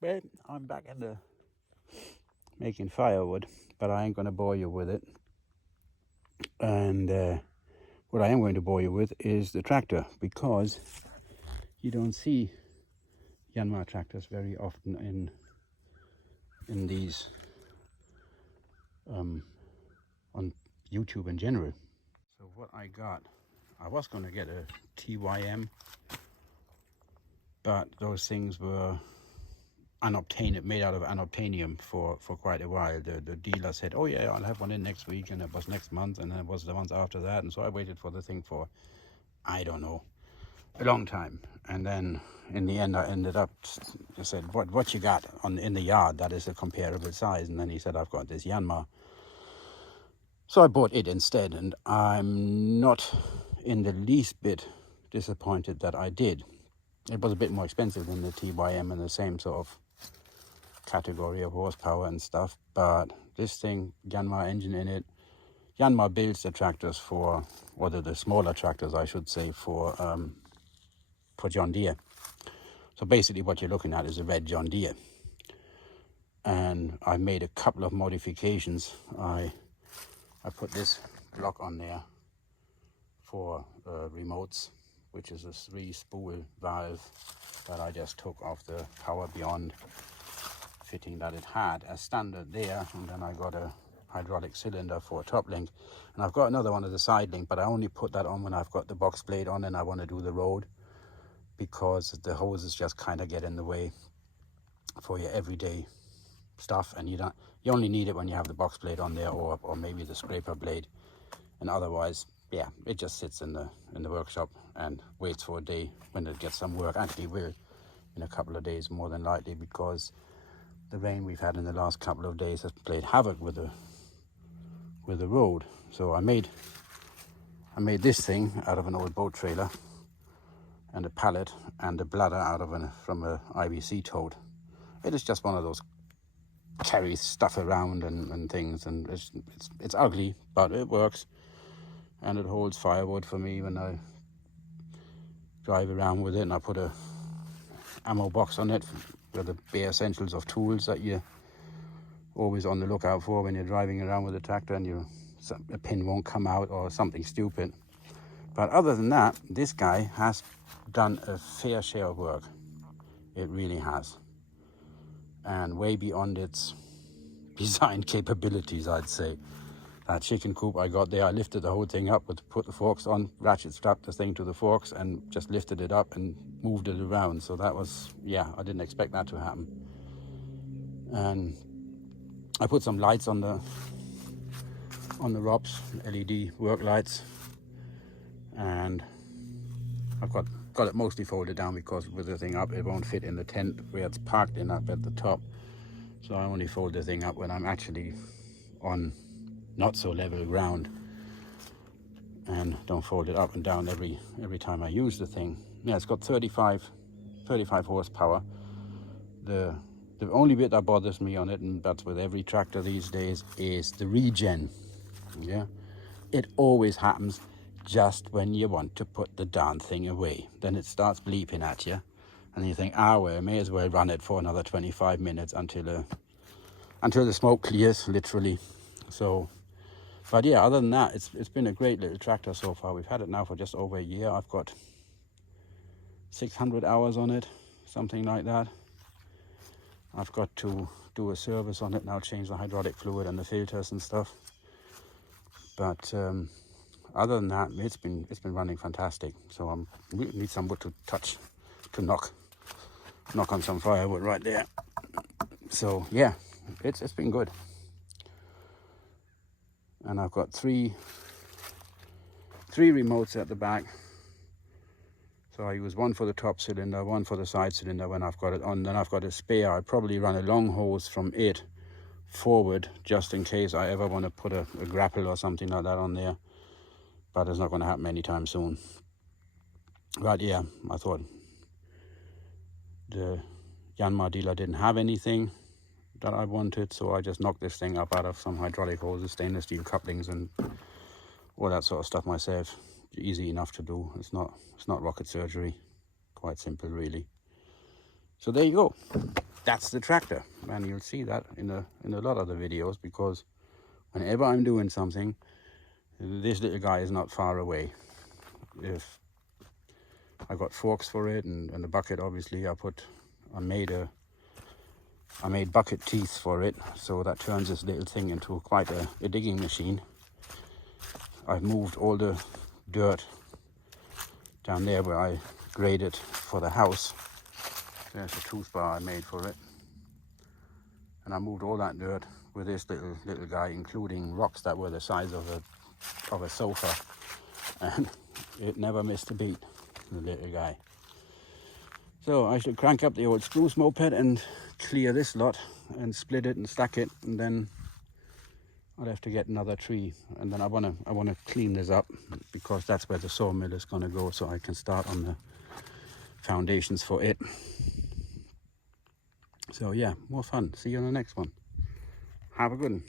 Well, I'm back in the making firewood, but I ain't going to bore you with it. And what I am going to bore you with is the tractor, because you don't see Yanmar tractors very often in these on YouTube in general. So what I got, I was going to get a TYM, but those things were made out of unobtainium for quite a while. The dealer said, oh yeah, I'll have one in next week, and it was next month, and then it was the month after that, and so I waited for the thing for, I don't know, a long time. And then in the end I ended up, I said, what you got in the yard that is a comparable size? And then he said, I've got this Yanmar. So I bought it instead, and I'm not in the least bit disappointed that I did. It was a bit more expensive than the TYM and the same sort of category of horsepower and stuff, but this thing, Yanmar engine in it. Yanmar builds the tractors for, or the smaller tractors I should say, for John Deere. So basically what you're looking at is a red John Deere, and I made a couple of modifications. I put this block on there for remotes, which is a 3-spool valve that I just took off the Power Beyond fitting that it had as standard there, and then I got a hydraulic cylinder for a top link, and I've got another one as a side link, but I only put that on when I've got the box blade on and I want to do the road, because the hoses just kind of get in the way for your everyday stuff, and you only need it when you have the box blade on there, or maybe the scraper blade, and otherwise, yeah, it just sits in the workshop and waits for a day when it gets some work. Actually will in a couple of days more than likely, because the rain we've had in the last couple of days has played havoc with the road. So I made this thing out of an old boat trailer and a pallet and a bladder out of from a IBC tote. It is just one of those carry stuff around and things, and it's ugly, but it works, and it holds firewood for me when I drive around with it. And I put a ammo box on it with the bare essentials of tools that you're always on the lookout for when you're driving around with a tractor and a pin won't come out or something stupid. But other than that, this guy has done a fair share of work. It really has, and way beyond its design capabilities, I'd say. That chicken coop I got there, I lifted the whole thing up, put the forks on, ratchet strapped the thing to the forks, and just lifted it up and moved it around. So that was, yeah, I didn't expect that to happen. And I put some lights on the ROPS, LED work lights, and I've got it mostly folded down, because with the thing up it won't fit in the tent where it's parked in up at the top. So I only fold the thing up when I'm actually on not so level ground, and don't fold it up and down every time I use the thing. Yeah, it's got 35 horsepower. The only bit that bothers me on it, and that's with every tractor these days, is the regen. Yeah, it always happens just when you want to put the darn thing away. Then it starts bleeping at you, and you think, well, I may as well run it for another 25 minutes until the smoke clears, literally. So, but yeah, other than that, it's been a great little tractor so far. We've had it now for just over a year. I've got 600 hours on it, something like that. I've got to do a service on it now, change the hydraulic fluid and the filters and stuff. But other than that, it's been running fantastic. So I need some wood to knock on some firewood right there. So yeah, it's been good. And I've got three remotes at the back. So I use one for the top cylinder, one for the side cylinder when I've got it on. Then I've got a spare. I'll probably run a long hose from it forward, just in case I ever want to put a grapple or something like that on there. But it's not going to happen anytime soon. But yeah, I thought the Yanmar dealer didn't have anything that I wanted, so I just knocked this thing up out of some hydraulic hoses, stainless steel couplings, and all that sort of stuff myself. Easy enough to do. It's not rocket surgery. Quite simple, really. So there you go. that's the tractor, and you'll see that in a lot of the videos, because whenever I'm doing something, this little guy is not far away. If I got forks for it and the bucket, obviously I made bucket teeth for it, so that turns this little thing into quite a digging machine. I've moved all the dirt down there where I graded for the house. There's a tooth bar I made for it, and I moved all that dirt with this little guy, including rocks that were the size of a sofa, and it never missed a beat, the little guy. So I should crank up the old spruce moped and clear this lot and split it and stack it, and then I'll have to get another tree, and then I wanna clean this up, because that's where the sawmill is gonna go, so I can start on the foundations for it. So yeah, more fun. See you on the next one. Have a good one.